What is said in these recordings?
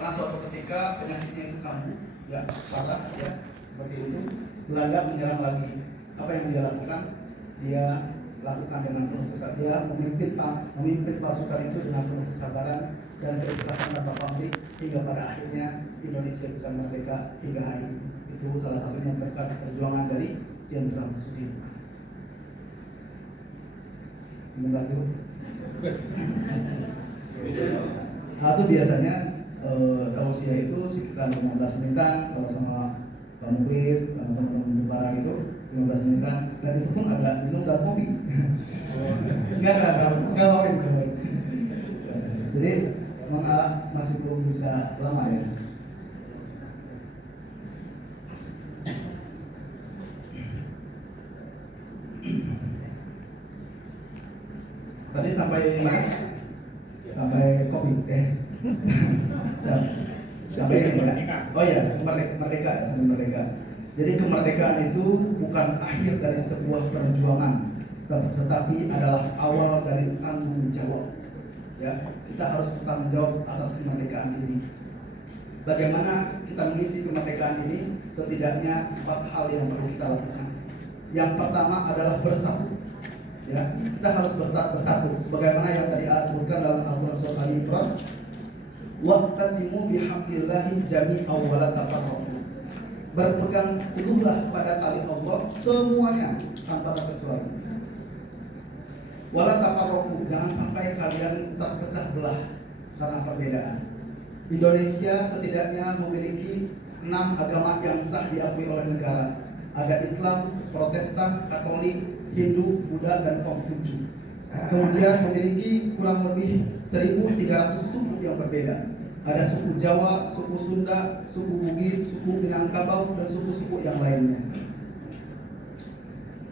Pernah suatu ketika penyakitnya itu kambuh, ya parah, ya seperti itu, Belanda menyerang lagi. Apa yang dia lakukan? Dia lakukan dengan penuh kesabaran. Dia memimpin pasukan itu dengan penuh kesabaran dan keikhlasan tanpa pamrih hingga pada akhirnya Indonesia bisa merdeka hingga hari ini. Itu salah satunya berkat perjuangan dari Jenderal Sudirman. Benar itu. Nah, itu biasanya tausiah itu sekitar 15 menitan sama-sama Pak Muklis, teman-teman Jepara itu 15 menitan, dan itu pun ada minum dan kopi. Enggak wawin. Jadi memang masih belum bisa lama ya. Tadi sampai kopi sampai ya. Oh ya, merdeka ya, sampai merdeka. Jadi kemerdekaan itu bukan akhir dari sebuah perjuangan, tetapi adalah awal dari tanggung jawab. Ya, kita harus bertanggung jawab atas kemerdekaan ini. Bagaimana kita mengisi kemerdekaan ini? Setidaknya 4 hal yang perlu kita lakukan. Yang pertama adalah bersatu. Ya, kita harus bersatu. Sebagaimana yang tadi sebutkan dalam Al-Quran Surah Al-Imran, wa'tasimu bihablillahi jami'an wa la tafarraqu. Berpegang teguhlah pada tali Allah semuanya tanpa terkecuali. Wala tafarraqu, jangan sampai kalian terpecah belah karena perbedaan. Indonesia setidaknya memiliki 6 agama yang sah diakui oleh negara. Ada Islam, Protestan, Katolik, Hindu, Buddha, dan Konghucu. Kemudian memiliki kurang lebih 1.300 suku yang berbeda. Ada suku Jawa, suku Sunda, suku Bugis, suku Minangkabau, dan suku-suku yang lainnya.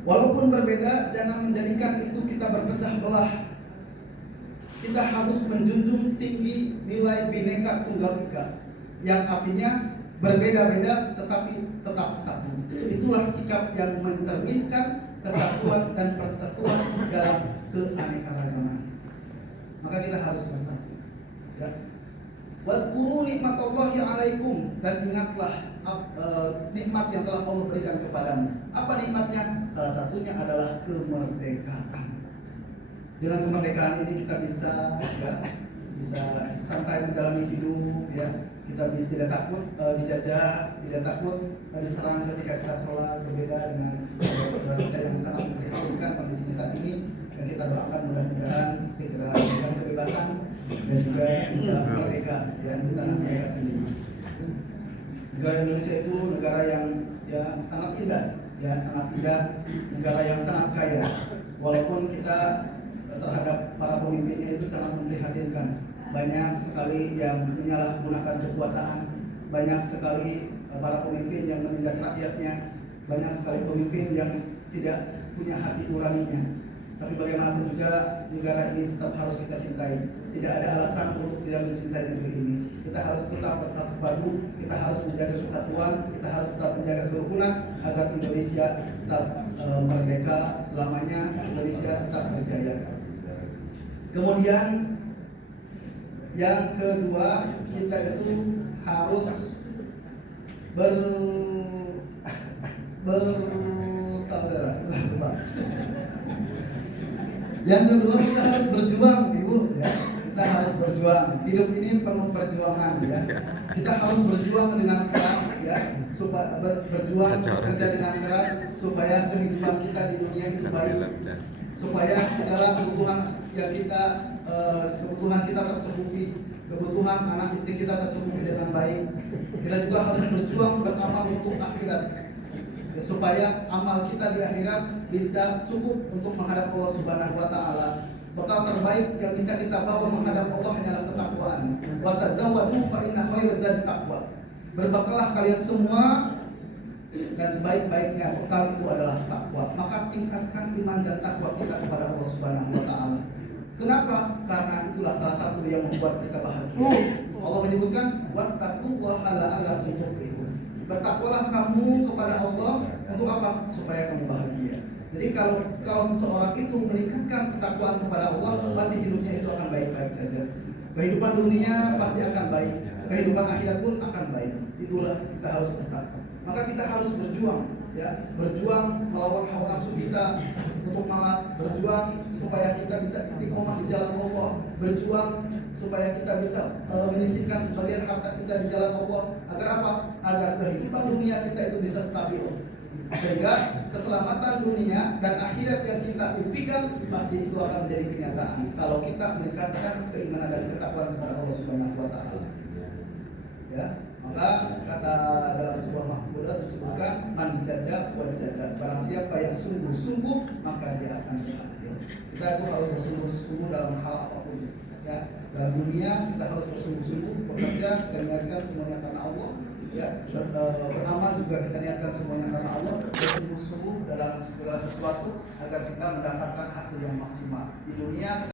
Walaupun berbeda, jangan menjadikan itu kita berpecah belah. Kita harus menjunjung tinggi nilai Bhinneka Tunggal Ika, yang artinya berbeda-beda tetapi tetap satu. Itulah sikap yang mencerminkan kesatuan dan persatuan dalam keanekaragaman. Maka kita harus bersatu. Ya. Wadkuru nikmatallahi alaikum, dan ingatlah nikmat yang telah Allah berikan kepadamu. Apa nikmatnya? Salah satunya adalah kemerdekaan. Dengan kemerdekaan ini kita bisa santai menjalani hidup, ya. Kita tidak takut dijajah, tidak takut diserang ketika kita sholat. Berbeda dengan saudara kita yang sangat memprihatinkan kondisinya saat ini. Dan kita doakan mudah-mudahan segera diberikan kebebasan dan juga bisa merdeka, ya, di tanah mereka sendiri. Negara Indonesia itu negara yang sangat indah, ya, sangat indah, negara yang sangat kaya. Walaupun kita terhadap para pemimpinnya itu sangat memprihatinkan. Banyak sekali yang menyalahgunakan kekuasaan, banyak sekali para pemimpin yang menindas rakyatnya, banyak sekali pemimpin yang tidak punya hati nuraninya. Tapi bagaimanapun juga negara ini tetap harus kita cintai. Tidak ada alasan untuk tidak mencintai negeri ini. Kita harus tetap bersatu padu, kita harus menjaga kesatuan, kita harus tetap menjaga kerukunan agar Indonesia tetap merdeka selamanya, Indonesia tetap berjaya. Kemudian yang kedua, kita itu harus bersaudara. Yang kedua, kita harus berjuang, Ibu, ya. Kita harus berjuang. Hidup ini penuh perjuangan, ya. Kita harus berjuang dengan keras, ya, supaya berjuang bekerja dengan keras supaya kehidupan kita di dunia itu baik, supaya segala kebutuhan yang kebutuhan kita tercukupi, kebutuhan anak istri kita tercukupi dengan baik. Kita juga harus berjuang beramal untuk akhirat, supaya amal kita di akhirat bisa cukup untuk menghadap Allah Subhanahu wa taala. Bekal terbaik yang bisa kita bawa menghadap Allah hanyalah ketakwaan. Wa tazawwadu fa inna khairaz zadi taqwa. Berbekalah kalian semua, dan sebaik-baiknya bekal itu adalah takwa. Maka tingkatkan iman dan takwa kita kepada Allah Subhanahu wa taala. Kenapa? Karena itulah salah satu yang membuat kita bahagia. Allah menyebutkan wattaqullaha la'allakum tuflihun. Bertakwalah kamu kepada Allah untuk apa? Supaya kamu bahagia. Jadi kalau seseorang itu meningkatkan ketakwaan kepada Allah, pasti hidupnya itu akan baik-baik saja. Kehidupan dunia pasti akan baik. kehidupan akhirat pun akan baik. Itulah kita harus bertakwa. Maka kita harus berjuang, ya, berjuang melawan hawa nafsu kita untuk malas, berjuang supaya kita bisa istiqomah di jalan Allah, berjuang supaya kita bisa menyisihkan sebagian harta kita di jalan Allah. Agar apa? Agar kehidupan dunia kita itu bisa stabil, sehingga keselamatan dunia dan akhirat yang kita impikan pasti itu akan menjadi kenyataan kalau kita meningkatkan keimanan dan ketakwaan kepada Allah Subhanahu wa taala. Ya, maka kata dalam sebuah makmudah disebutkan man jada wa jada, barang siapa yang sungguh-sungguh maka dia akan berhasil. Kita itu harus bersungguh-sungguh dalam hal apapun. Ya, dalam dunia kita harus bersungguh-sungguh bekerja, kita niatkan semuanya karena Allah. Ya, beramal juga kita niatkan semuanya karena Allah, bersungguh-sungguh dalam segala sesuatu agar kita mendapatkan hasil yang maksimal di dunia.